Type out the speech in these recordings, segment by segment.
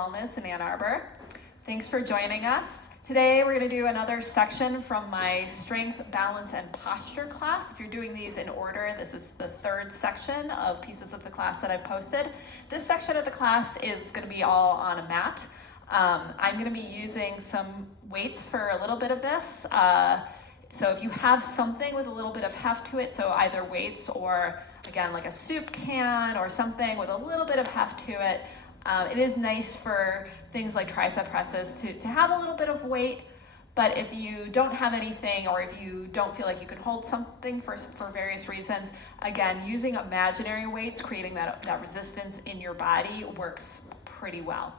Wellness in Ann Arbor. Thanks for joining us. Today we're going to do another section from my strength, balance, and posture class. If you're doing these in order, this is the third section of pieces of the class that I've posted. This section of the class is going to be all on a mat. I'm going to be using some weights for a little bit of this. So if you have something with a little bit of heft to it, so either weights or again like a soup can or something with a little bit of heft to it, it is nice for things like tricep presses to have a little bit of weight. But if you don't have anything, or if you don't feel like you can hold something for various reasons, again, using imaginary weights, creating that resistance in your body works pretty well.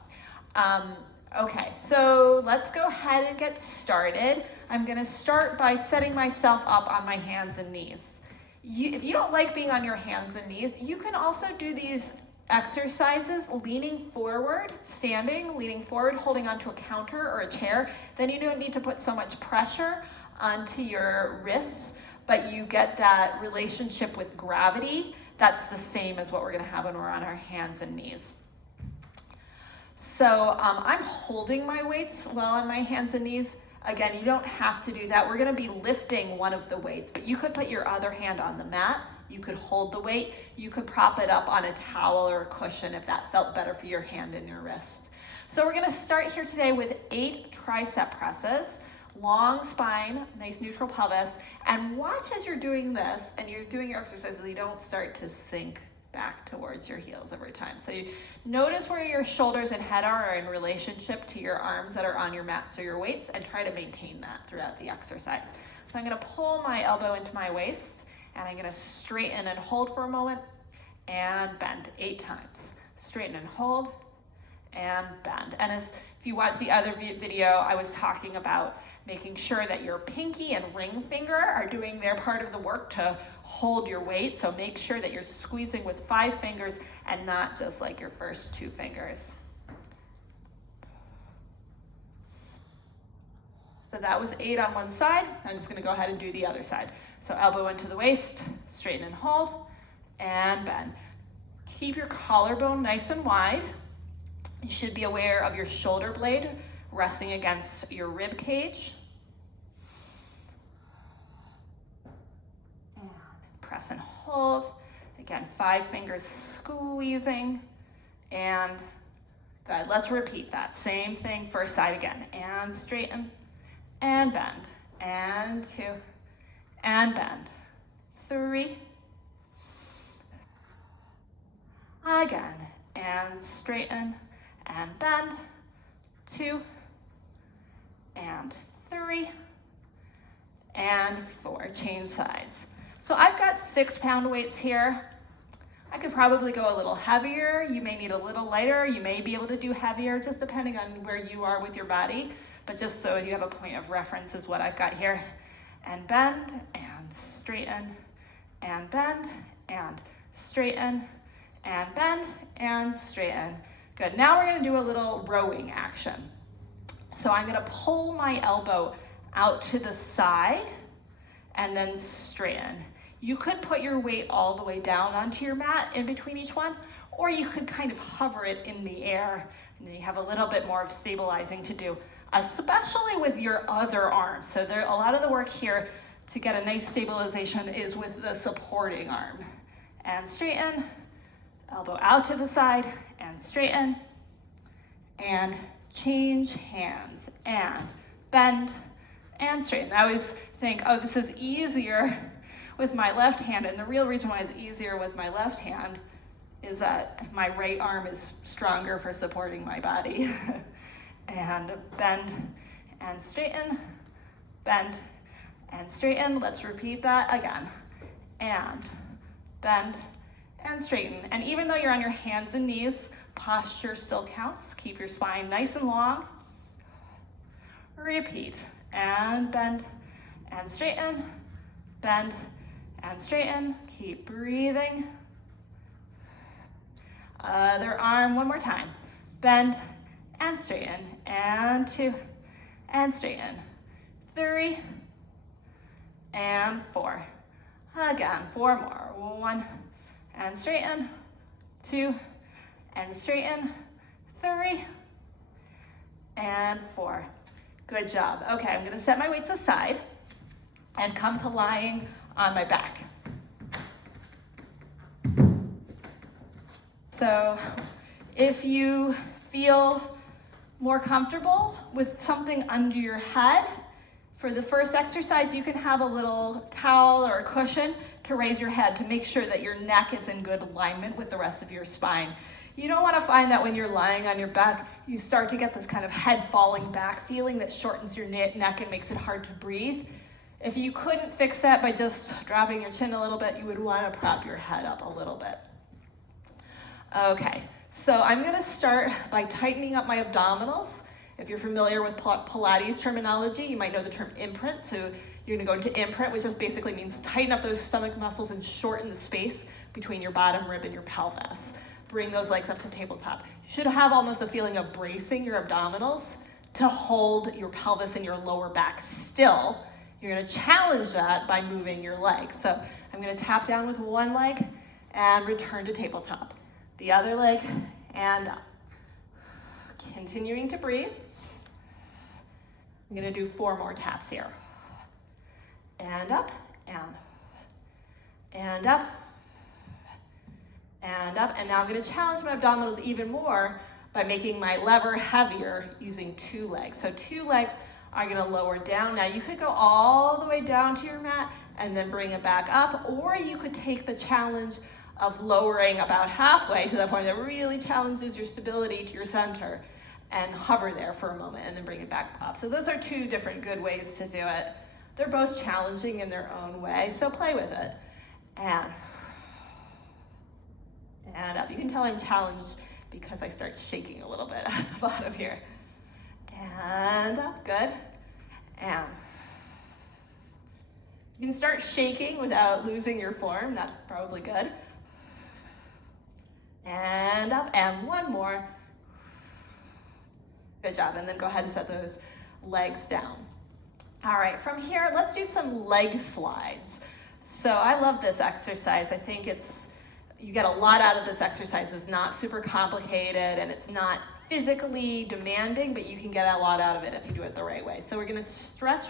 Okay, so let's go ahead and get started. I'm gonna start by setting myself up on my hands and knees. If you don't like being on your hands and knees, you can also do these exercises leaning forward, standing, leaning forward, holding onto a counter or a chair. Then you don't need to put so much pressure onto your wrists, but you get that relationship with gravity that's the same as what we're gonna have when we're on our hands and knees. So I'm holding my weights while on my hands and knees. Again, you don't have to do that. We're gonna be lifting one of the weights, but you could put your other hand on the mat. You could hold the weight. You could prop it up on a towel or a cushion if that felt better for your hand and your wrist. So we're gonna start here today with 8 tricep presses, long spine, nice neutral pelvis, and watch as you're doing this and you're doing your exercises, you don't start to sink back towards your heels every time. So you notice where your shoulders and head are in relationship to your arms that are on your mat, so your weights, and try to maintain that throughout the exercise. So I'm gonna pull my elbow into my waist, and I'm gonna straighten and hold for a moment, and bend 8 times. Straighten and hold, and bend. And if you watch the other video, I was talking about making sure that your pinky and ring finger are doing their part of the work to hold your weight. So make sure that you're squeezing with 5 fingers and not just like your first 2 fingers. So that was 8 on one side. I'm just gonna go ahead and do the other side. So elbow into the waist, straighten and hold, and bend. Keep your collarbone nice and wide. You should be aware of your shoulder blade resting against your rib cage. And press and hold. Again, 5 fingers squeezing. And good, let's repeat that. Same thing, first side again. And straighten, and bend, and 2, and bend. 3. Again, and straighten, and bend. 2, and 3, and 4. Change sides. So I've got 6-pound weights here. I could probably go a little heavier. You may need a little lighter. You may be able to do heavier, just depending on where you are with your body. But just so you have a point of reference is what I've got here. And bend, and straighten, and bend, and straighten, and bend, and straighten. Good, now we're gonna do a little rowing action. So I'm gonna pull my elbow out to the side and then straighten. You could put your weight all the way down onto your mat in between each one, or you could kind of hover it in the air, and then you have a little bit more of stabilizing to do, especially with your other arm. So there, a lot of the work here to get a nice stabilization is with the supporting arm. And straighten, elbow out to the side, and straighten, and change hands, and bend, and straighten. I always think, oh, this is easier with my left hand, and the real reason why it's easier with my left hand is that my right arm is stronger for supporting my body. And bend, and straighten, bend, and straighten. Let's repeat that again. And bend, and straighten. And even though you're on your hands and knees, posture still counts. Keep your spine nice and long. Repeat, and bend, and straighten, bend, and straighten. Keep breathing. Other arm, one more time. Bend, and straighten, and 2, and straighten. 3, and 4. Again, 4 more. 1, and straighten. 2, and straighten. 3, and 4. Good job. Okay, I'm gonna set my weights aside and come to lying on my back. So if you feel more comfortable with something under your head, for the first exercise, you can have a little towel or a cushion to raise your head to make sure that your neck is in good alignment with the rest of your spine. You don't want to find that when you're lying on your back, you start to get this kind of head falling back feeling that shortens your neck and makes it hard to breathe. If you couldn't fix that by just dropping your chin a little bit, you would want to prop your head up a little bit. Okay, so I'm going to start by tightening up my abdominals. If you're familiar with Pilates terminology, you might know the term Imprint. So you're going to go into Imprint, which just basically means tighten up those stomach muscles and shorten the space between your bottom rib and your pelvis. Bring those legs up to tabletop. You should have almost a feeling of bracing your abdominals to hold your pelvis and your lower back still. You're going to challenge that by moving your legs. So I'm going to tap down with one leg and return to tabletop. The other leg and up. Continuing to breathe. I'm going to do 4 more taps here. And up, and up, and up. And now I'm going to challenge my abdominals even more by making my lever heavier using 2 legs. So 2 legs are going to lower down. Now you could go all the way down to your mat and then bring it back up, or you could take the challenge of lowering about halfway to the point that really challenges your stability to your center and hover there for a moment and then bring it back up. So those are 2 different good ways to do it. They're both challenging in their own way, so play with it. And up. You can tell I'm challenged because I start shaking a little bit at the bottom here. And up, good. And you can start shaking without losing your form. That's probably good. And up, and 1 more. Good job, and then go ahead and set those legs down. All right, from here, let's do some leg slides. So I love this exercise. I think you get a lot out of this exercise. It's not super complicated, and it's not physically demanding, but you can get a lot out of it if you do it the right way. So we're gonna stretch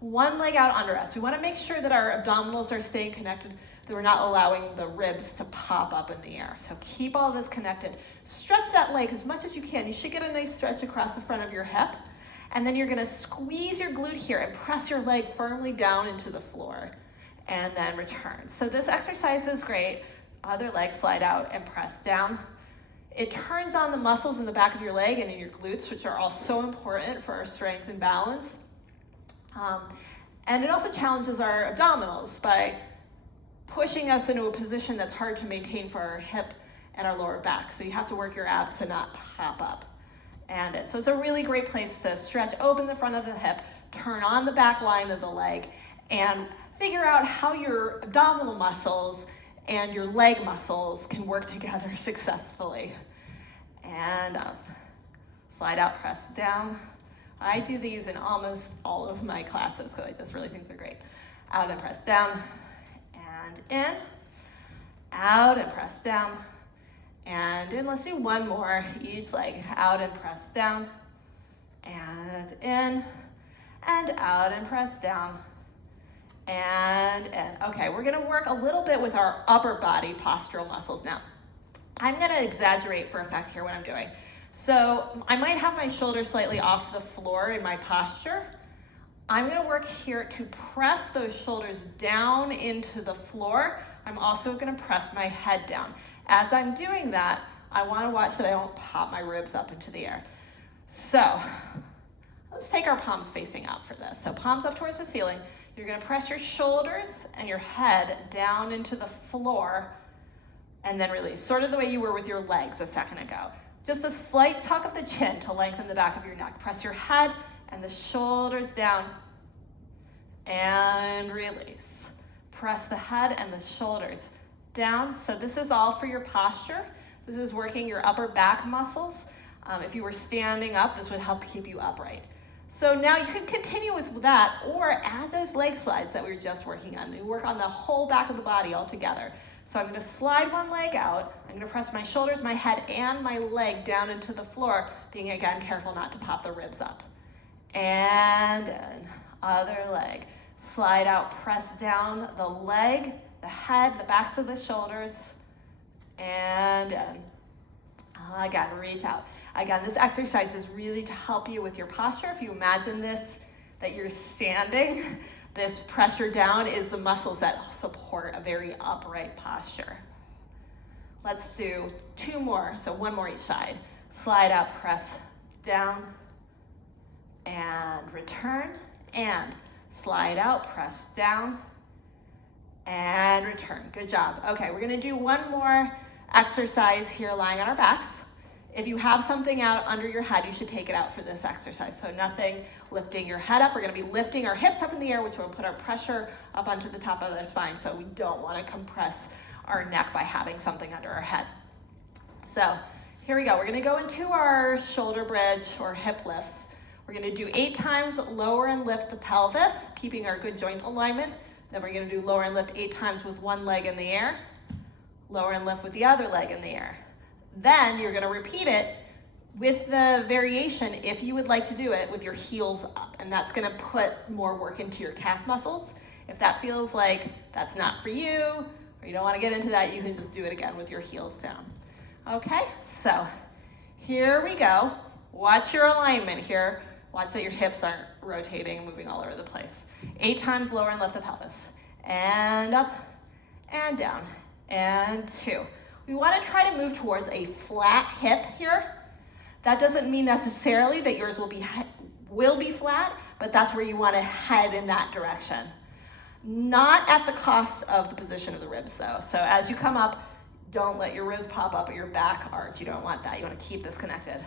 one leg out under us. We wanna make sure that our abdominals are staying connected, that we're not allowing the ribs to pop up in the air. So keep all this connected. Stretch that leg as much as you can. You should get a nice stretch across the front of your hip. And then you're gonna squeeze your glute here and press your leg firmly down into the floor and then return. So this exercise is great. Other leg, slide out and press down. It turns on the muscles in the back of your leg and in your glutes, which are all so important for our strength and balance. And it also challenges our abdominals by pushing us into a position that's hard to maintain for our hip and our lower back. So you have to work your abs to not pop up. So it's a really great place to stretch open the front of the hip, turn on the back line of the leg, and figure out how your abdominal muscles and your leg muscles can work together successfully. And up, slide out, press down. I do these in almost all of my classes because I just really think they're great. Out and press down, and in, out and press down, and in. Let's do 1 more, each leg, out and press down, and in, and out and press down, and in. Okay, we're gonna work a little bit with our upper body postural muscles now. I'm gonna exaggerate for effect here what I'm doing. So I might have my shoulders slightly off the floor in my posture. I'm gonna work here to press those shoulders down into the floor. I'm also gonna press my head down. As I'm doing that, I wanna watch that I don't pop my ribs up into the air. So let's take our palms facing out for this. So palms up towards the ceiling. You're gonna press your shoulders and your head down into the floor and then release, sort of the way you were with your legs a second ago. Just a slight tuck of the chin to lengthen the back of your neck. Press your head and the shoulders down and release. Press the head and the shoulders down. So this is all for your posture. This is working your upper back muscles. If you were standing up, this would help keep you upright. So now you can continue with that or add those leg slides that we were just working on. They work on the whole back of the body all together. So I'm gonna slide one leg out. I'm gonna press my shoulders, my head, and my leg down into the floor, being again careful not to pop the ribs up. And in, other leg. Slide out, press down the leg, the head, the backs of the shoulders, and in. Again, reach out. Again, this exercise is really to help you with your posture. If you imagine this, that you're standing, this pressure down is the muscles that support a very upright posture. Let's do 2 more, so 1 more each side. Slide out, press down, and return, and slide out, press down, and return. Good job. Okay, we're gonna do 1 more exercise here lying on our backs. If you have something out under your head, you should take it out for this exercise. So nothing lifting your head up. We're gonna be lifting our hips up in the air, which will put our pressure up onto the top of our spine. So we don't wanna compress our neck by having something under our head. So here we go. We're gonna go into our shoulder bridge or hip lifts. We're gonna do 8 times lower and lift the pelvis, keeping our good joint alignment. Then we're gonna do lower and lift 8 times with 1 leg in the air. Lower and lift with the other leg in the air. Then you're gonna repeat it with the variation, if you would like to do it, with your heels up. And that's gonna put more work into your calf muscles. If that feels like that's not for you, or you don't wanna get into that, you can just do it again with your heels down. Okay, so here we go. Watch your alignment here. Watch that your hips aren't rotating and moving all over the place. 8 times lower and lift the pelvis. And up, and down, and 2. We want to try to move towards a flat hip here. That doesn't mean necessarily that yours will be flat, but that's where you want to head in that direction. Not at the cost of the position of the ribs though. So as you come up, don't let your ribs pop up or your back arch. You don't want that. You want to keep this connected.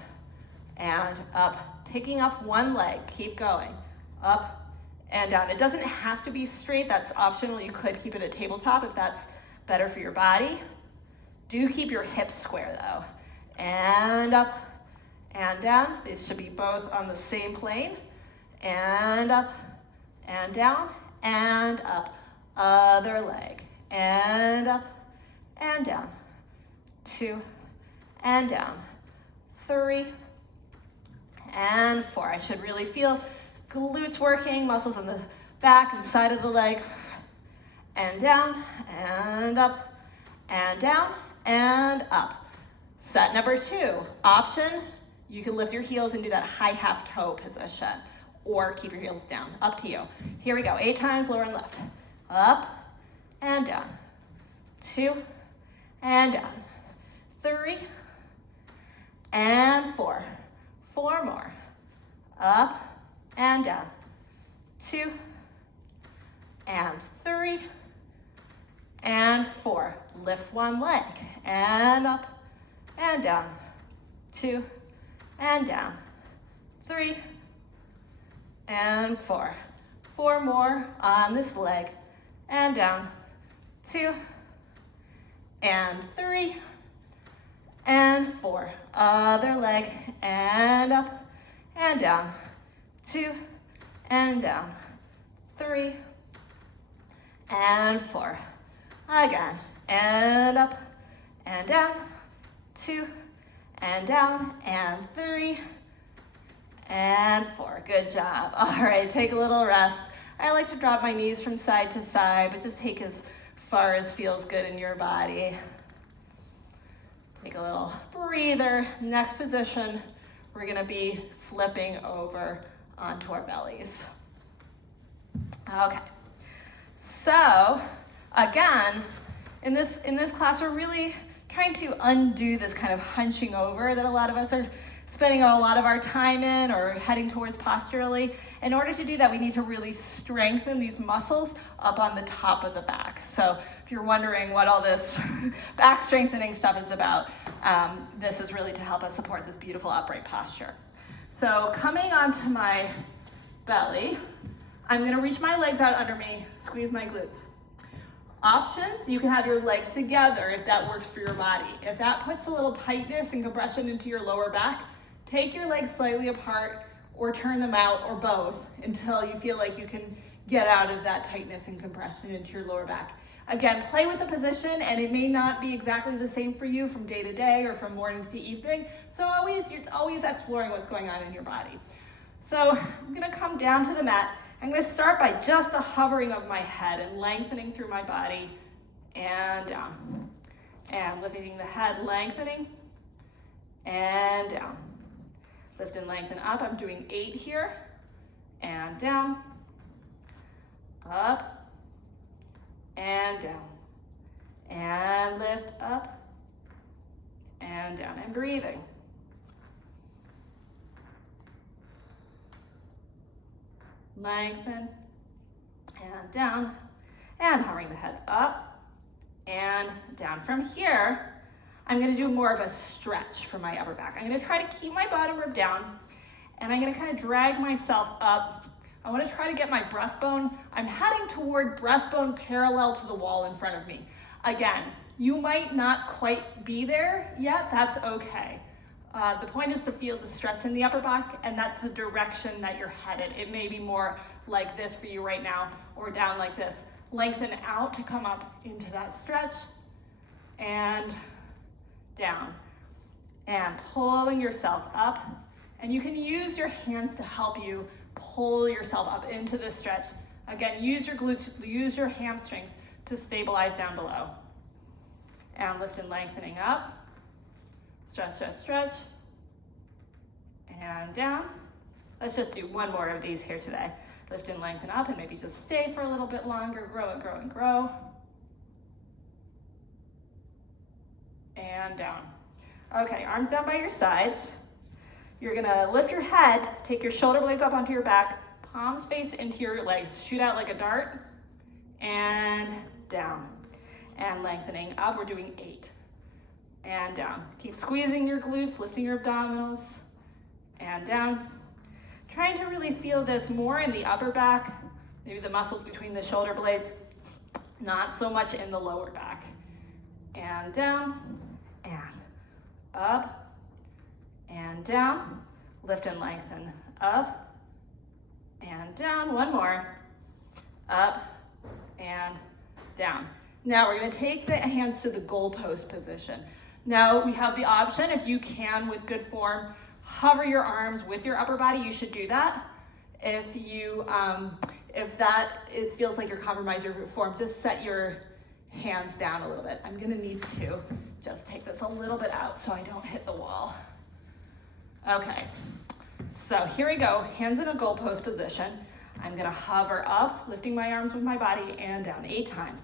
And up, picking up 1 leg, keep going. Up and down. It doesn't have to be straight. That's optional. You could keep it at tabletop if that's better for your body. Do keep your hips square though. And up and down. These should be both on the same plane. And up and down and up. Other leg. And up and down. 2 and down. 3 and 4. I should really feel glutes working, muscles on the back and side of the leg. And down and up and down and up. Set number 2, option, you can lift your heels and do that high half toe position or keep your heels down, up to you. Here we go, 8 times lower and lift. Up and down, 2 and down, 3 and 4. 4 more, up and down, 2 and 3 and 4. Lift 1 leg and up and down, 2 and down, 3 and 4. 4 more on this leg and down, 2 and 3 and 4. Other leg and up and down, 2 and down, 3 and 4. Again, and up and down, 2 and down, and 3 and 4. Good job. All right, take a little rest. I like to drop my knees from side to side, but just take as far as feels good in your body. Take a little breather. Next position, we're gonna be flipping over onto our bellies. Okay, so again, in this class, we're really trying to undo this kind of hunching over that a lot of us are spending a lot of our time in or heading towards posturally. In order to do that, we need to really strengthen these muscles up on the top of the back. So if you're wondering what all this back strengthening stuff is about, this is really to help us support this beautiful upright posture. So coming onto my belly, I'm gonna reach my legs out under me, squeeze my glutes. Options, you can have your legs together if that works for your body. If that puts a little tightness and compression into your lower back, take your legs slightly apart or turn them out or both until you feel like you can get out of that tightness and compression into your lower back. Again, play with the position, and it may not be exactly the same for you from day to day or from morning to evening. So you're always exploring what's going on in your body. So I'm gonna come down to the mat. I'm gonna start by just a hovering of my head and lengthening through my body and down. And lifting the head, lengthening, and down. Lift and lengthen up. I'm doing 8 here, and down, up, and down, and lift up, and down, and breathing. Lengthen, and down, and hovering the head up, and down. From here, I'm gonna do more of a stretch for my upper back. I'm gonna try to keep my bottom rib down, and I'm gonna kind of drag myself up. I wanna try to get my breastbone. I'm heading toward breastbone parallel to the wall in front of me. Again, you might not quite be there yet, that's okay. The point is to feel the stretch in the upper back, and that's the direction that you're headed. It may be more like this for you right now, or down like this. Lengthen out to come up into that stretch, and down, and pulling yourself up. And you can use your hands to help you pull yourself up into this stretch. Again, use your glutes, use your hamstrings to stabilize down below. And lift and lengthening up. Stretch, stretch, stretch. And down. Let's just do one more of these here today. Lift and lengthen up, and maybe just stay for a little bit longer. Grow and grow and grow. And down. Okay, arms down by your sides. You're gonna lift your head, take your shoulder blades up onto your back, palms face into your legs. Shoot out like a dart, and down. And lengthening up, we're doing 8. And down. Keep squeezing your glutes, lifting your abdominals, and down. Trying to really feel this more in the upper back, maybe the muscles between the shoulder blades, not so much in the lower back. And down, and up, and down. Lift and lengthen, up, and down. One more, up, and down. Now we're gonna take the hands to the goalpost position. Now we have the option, if you can with good form, hover your arms with your upper body, you should do that. If you, it feels like you're compromising your form, just set your hands down a little bit. I'm gonna need to just take this a little bit out so I don't hit the wall. Okay, so here we go, hands in a goalpost position. I'm gonna hover up, lifting my arms with my body, and down 8 times.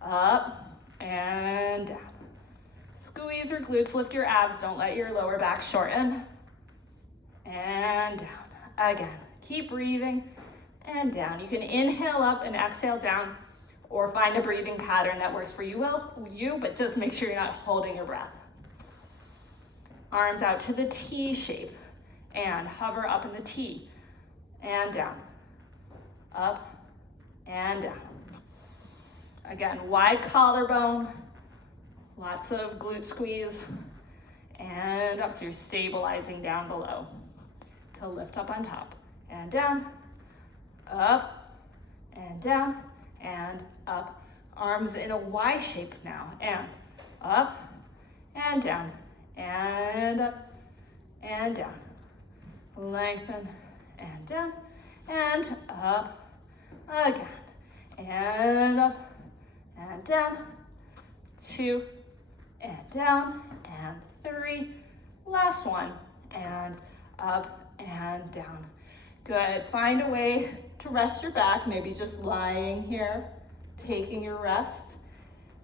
Up and down. Squeeze your glutes, lift your abs, don't let your lower back shorten. And down. Again, keep breathing, and down. You can inhale up and exhale down, or find a breathing pattern that works for you, but just make sure you're not holding your breath. Arms out to the T shape, and hover up in the T, and down. Up, and down. Again, wide collarbone, lots of glute squeeze, and up, so you're stabilizing down below to lift up on top, and down, up, and down, and up. Arms in a Y shape now, and up, and down, and up, and down. Lengthen, and down, and up, again, and up, and down, 2, and down, and 3, last one, and up, and down. Good, find a way to rest your back, maybe just lying here, taking your rest.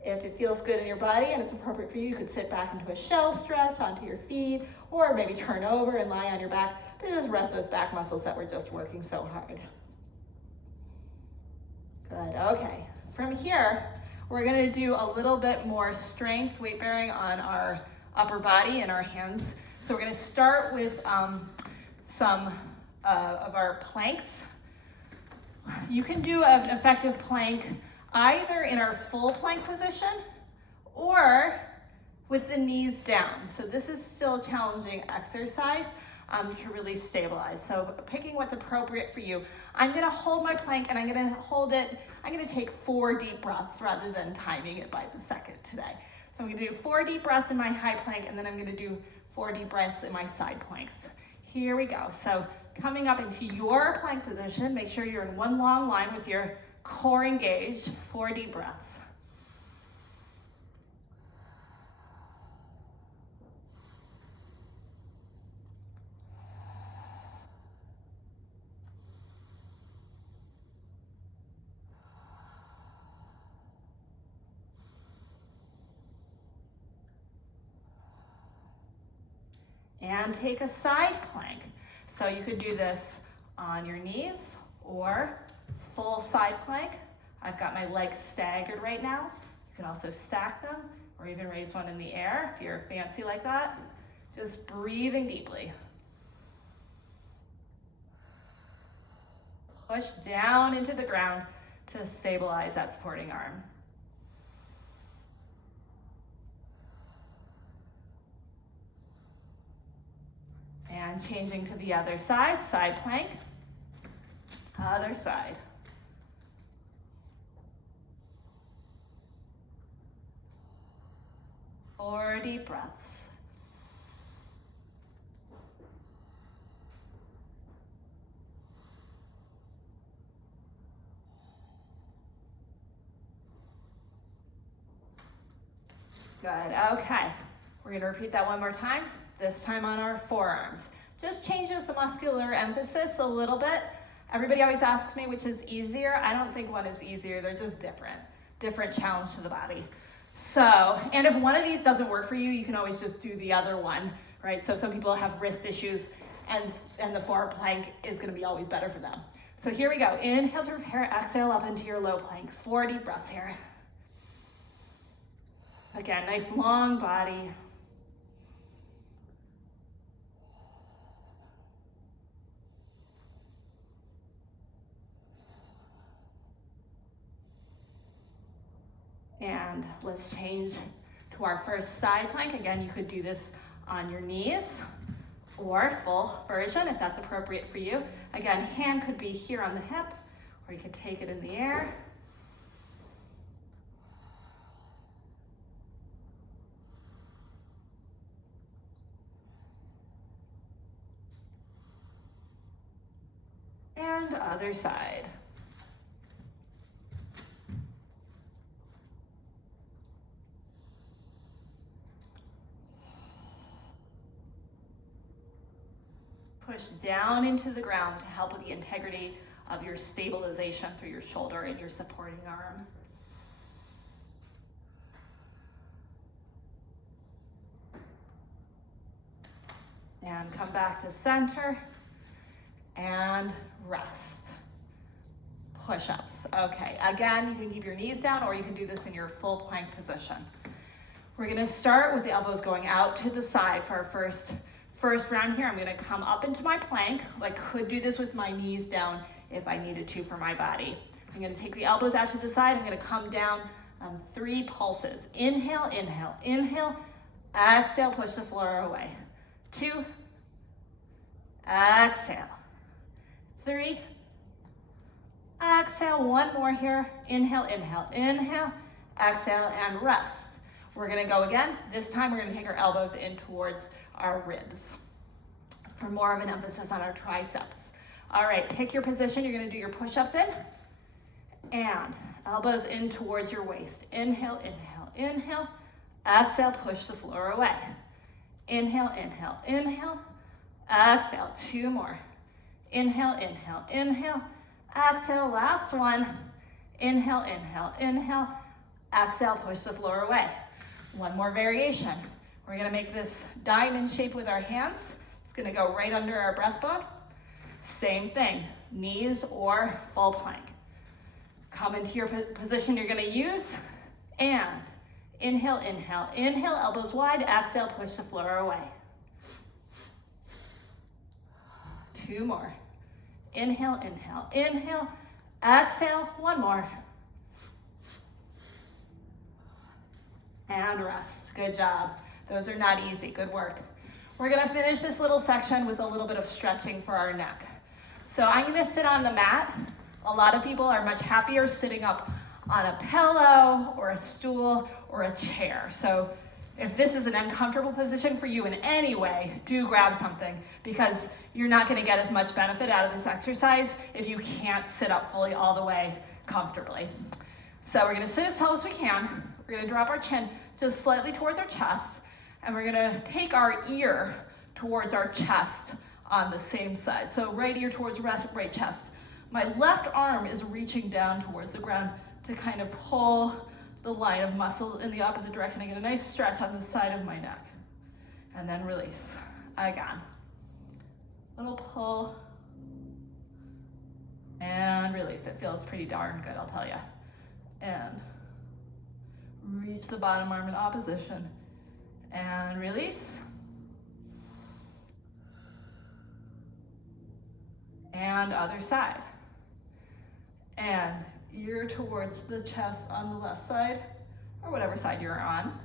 If it feels good in your body and it's appropriate for you, you could sit back into a shell stretch onto your feet, or maybe turn over and lie on your back, but just rest those back muscles that we're just working so hard. Good, okay. From here, we're gonna do a little bit more strength, weight bearing on our upper body and our hands. So we're gonna start with some of our planks. You can do an effective plank either in our full plank position or with the knees down. So this is still a challenging exercise. to really stabilize. So picking what's appropriate for you. I'm gonna hold my plank and I'm gonna hold it, I'm gonna take 4 deep breaths rather than timing it by the second today. So I'm gonna do 4 deep breaths in my high plank and then I'm gonna do 4 deep breaths in my side planks. Here we go. So coming up into your plank position, make sure you're in one long line with your core engaged. 4 deep breaths. And take a side plank. So you could do this on your knees or full side plank. I've got my legs staggered right now. You can also stack them or even raise one in the air if you're fancy like that. Just breathing deeply. Push down into the ground to stabilize that supporting arm. And changing to the other side, side plank, other side. Four deep breaths. Good, okay. We're gonna repeat that one more time. This time on our forearms. Just changes the muscular emphasis a little bit. Everybody always asks me which is easier. I don't think one is easier, they're just different challenge to the body. So, and if one of these doesn't work for you, you can always just do the other one, right? So some people have wrist issues and the forward plank is gonna be always better for them. So here we go, inhale to prepare, exhale up into your low plank. 4 deep breaths here. Again, nice long body. And let's change to our first side plank. Again, you could do this on your knees or full version if that's appropriate for you. Again, hand could be here on the hip or you could take it in the air. And other side. Push down into the ground to help with the integrity of your stabilization through your shoulder and your supporting arm. And come back to center and rest. Push-ups. Okay, again, you can keep your knees down or you can do this in your full plank position. We're gonna start with the elbows going out to the side for our first round here. I'm gonna come up into my plank. I could do this with my knees down if I needed to for my body. I'm gonna take the elbows out to the side. I'm gonna come down on 3 pulses. Inhale, inhale, inhale. Exhale, push the floor away. 2, exhale. 3, exhale. 1 more here. Inhale, inhale, inhale. Exhale and rest. We're gonna go again. This time we're gonna take our elbows in towards our ribs for more of an emphasis on our triceps. All right, pick your position. You're gonna do your push-ups in and elbows in towards your waist. Inhale, inhale, inhale. Exhale, push the floor away. Inhale, inhale, inhale. Exhale, 2 more. Inhale, inhale, inhale. Exhale, last one. Inhale, inhale, inhale. Exhale, push the floor away. 1 more variation. We're gonna make this diamond shape with our hands. It's gonna go right under our breastbone. Same thing, knees or full plank. Come into your position you're gonna use and inhale, inhale, inhale, elbows wide, exhale, push the floor away. 2 more. Inhale, inhale, inhale, exhale, 1 more. And rest, good job. Those are not easy, good work. We're gonna finish this little section with a little bit of stretching for our neck. So I'm gonna sit on the mat. A lot of people are much happier sitting up on a pillow or a stool or a chair. So if this is an uncomfortable position for you in any way, do grab something, because you're not gonna get as much benefit out of this exercise if you can't sit up fully all the way comfortably. So we're gonna sit as tall as we can. We're gonna drop our chin just slightly towards our chest, and we're gonna take our ear towards our chest on the same side. So right ear towards right chest. My left arm is reaching down towards the ground to kind of pull the line of muscle in the opposite direction. I get a nice stretch on the side of my neck. And then release. Again. Little pull. And release. It feels pretty darn good, I'll tell you. And reach the bottom arm in opposition. And release. And other side. And ear towards the chest on the left side, or whatever side you're on.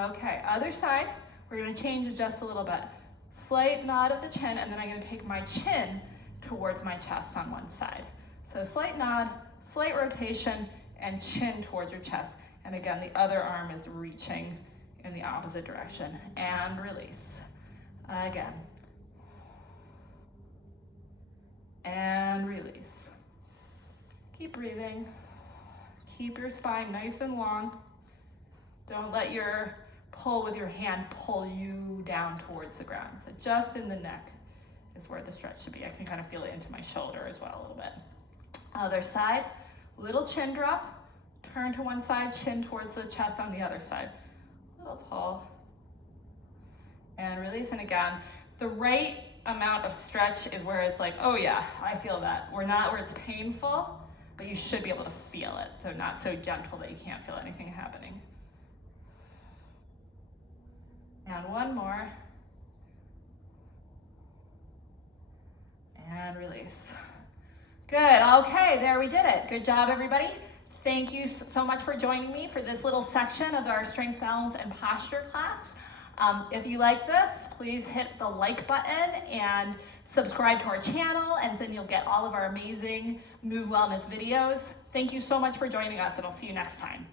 Okay, other side. We're gonna change it just a little bit. Slight nod of the chin, and then I'm gonna take my chin towards my chest on one side. So slight nod, slight rotation, and chin towards your chest. And again, the other arm is reaching in the opposite direction. And release. Again. And release. Keep breathing. Keep your spine nice and long. Don't let your pull with your hand pull you down towards the ground. So just in the neck is where the stretch should be. I can kind of feel it into my shoulder as well a little bit. Other side, little chin drop, turn to one side, chin towards the chest on the other side. Little pull, and release. And again, the right amount of stretch is where it's like, oh yeah, I feel that. We're not where it's painful, but you should be able to feel it. So not so gentle that you can't feel anything happening. And one more. And release. Good, okay, there we did it. Good job, everybody. Thank you so much for joining me for this little section of our strength, balance, and posture class. If you like this, please hit the like button and subscribe to our channel, and then you'll get all of our amazing Move Wellness videos. Thank you so much for joining us, and I'll see you next time.